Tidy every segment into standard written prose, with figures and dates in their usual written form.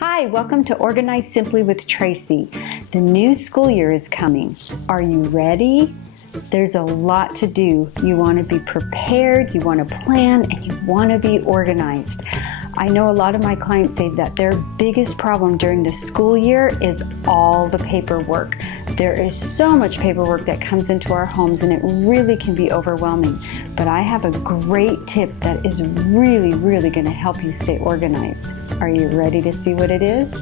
Hi, welcome to Organize Simply with Tracy. The new school year is coming. Are you ready? There's a lot to do. You want to be prepared, you want to plan, and you want to be organized. I know a lot of my clients say that their biggest problem during the school year is all the paperwork. There is so much paperwork that comes into our homes and it really can be overwhelming. But I have a great tip that is really going to help you stay organized. Are you ready to see what it is?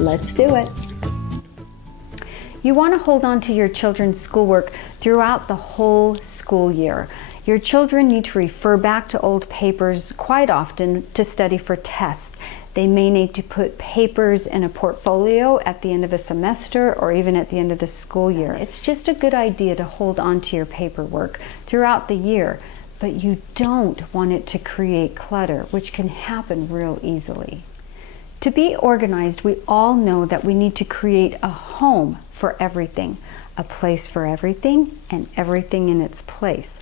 Let's do it. You want to hold on to your children's schoolwork throughout the whole school year. Your children need to refer back to old papers quite often to study for tests. They may need to put papers in a portfolio at the end of a semester or even at the end of the school year. It's just a good idea to hold on to your paperwork throughout the year, but you don't want it to create clutter, which can happen real easily. To be organized, we all know that we need to create a home for everything, a place for everything, and everything in its place.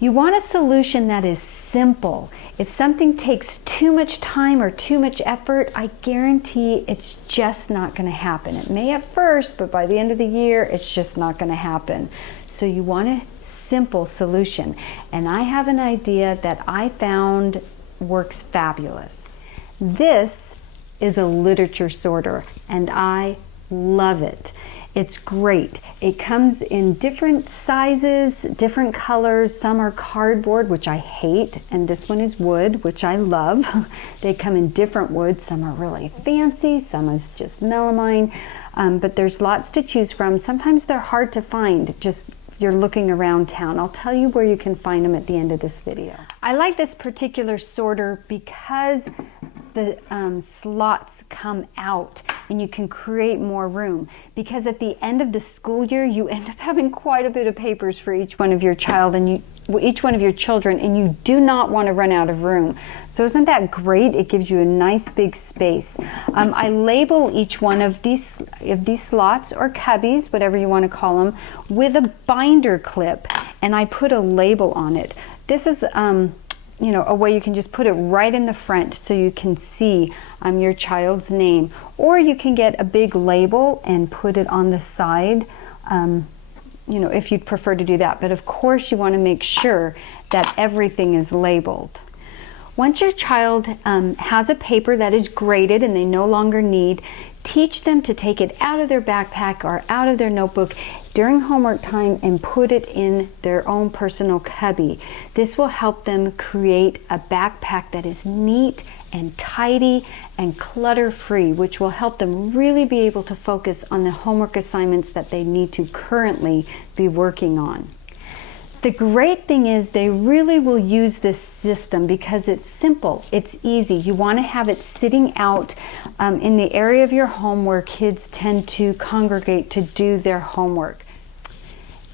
You want a solution that is simple. If something takes too much time or too much effort, I guarantee it's just not going to happen. It may at first, but by the end of the year, it's just not going to happen. So you want a simple solution. And I have an idea that I found works fabulous. This is a literature sorter, and I love it. It's great. It comes in different sizes, different colors. Some are cardboard, which I hate, and this one is wood, which I love. They come in different woods. Some are really fancy, some is just melamine, but there's lots to choose from. Sometimes they're hard to find, just you're looking around town. I'll tell you where you can find them at the end of this video. I like this particular sorter because the slots come out and you can create more room, because at the end of the school year you end up having quite a bit of papers for each one of your children, and you do not want to run out of room. So isn't that great? It gives you a nice big space. I label each one of these slots or cubbies, whatever you want to call them, with a binder clip, and I put a label on it. This is a way you can just put it right in the front so you can see your child's name, or you can get a big label and put it on the side, if you'd prefer to do that. But of course you want to make sure that everything is labeled. Once your child has a paper that is graded and they no longer need, teach them to take it out of their backpack or out of their notebook during homework time and put it in their own personal cubby. This will help them create a backpack that is neat and tidy and clutter-free, which will help them really be able to focus on the homework assignments that they need to currently be working on. The great thing is they really will use this system because it's simple, it's easy. You want to have it sitting out in the area of your home where kids tend to congregate to do their homework.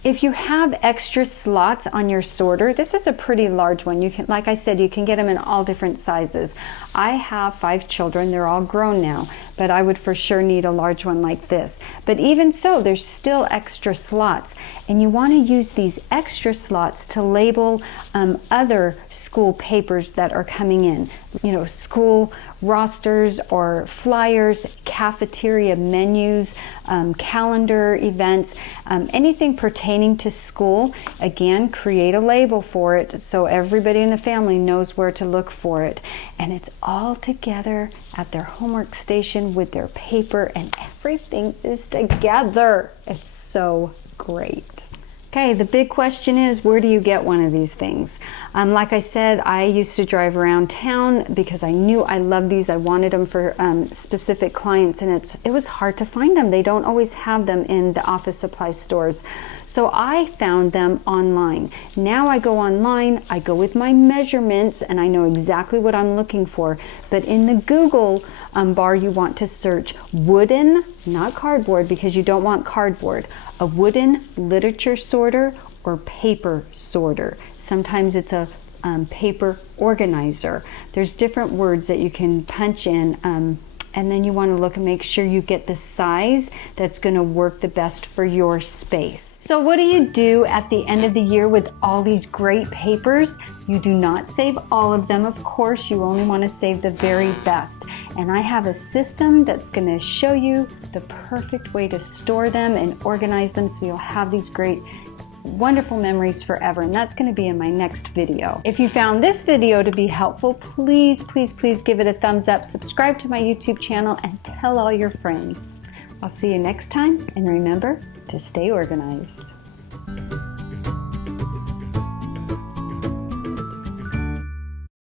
If you have extra slots on your sorter, this is a pretty large one. You can, like I said, you can get them in all different sizes. I have 5 children, they're all grown now, but I would for sure need a large one like this. But even so, there's still extra slots, and you want to use these extra slots to label other school papers that are coming in. School rosters or flyers, cafeteria menus, calendar events, anything pertaining to school. Again, create a label for it so everybody in the family knows where to look for it. And it's all together at their homework station with their paper, and everything is together. It's so great. Okay, the big question is, where do you get one of these things? Like I said, I used to drive around town because I knew I loved these. I wanted them for specific clients, and it was hard to find them. They don't always have them in the office supply stores. So I found them online. Now I go online, I go with my measurements, and I know exactly what I'm looking for. But in the Google bar, you want to search wooden, not cardboard, because you don't want cardboard, a wooden literature sorter or paper sorter. Sometimes it's a paper organizer. There's different words that you can punch in, and then you want to look and make sure you get the size that's going to work the best for your space. So what do you do at the end of the year with all these great papers? You do not save all of them, of course. You only want to save the very best. And I have a system that's going to show you the perfect way to store them and organize them so you'll have these great, wonderful memories forever. And that's going to be in my next video. If you found this video to be helpful, please, please, please give it a thumbs up, subscribe to my YouTube channel, and tell all your friends. I'll see you next time, and remember to stay organized.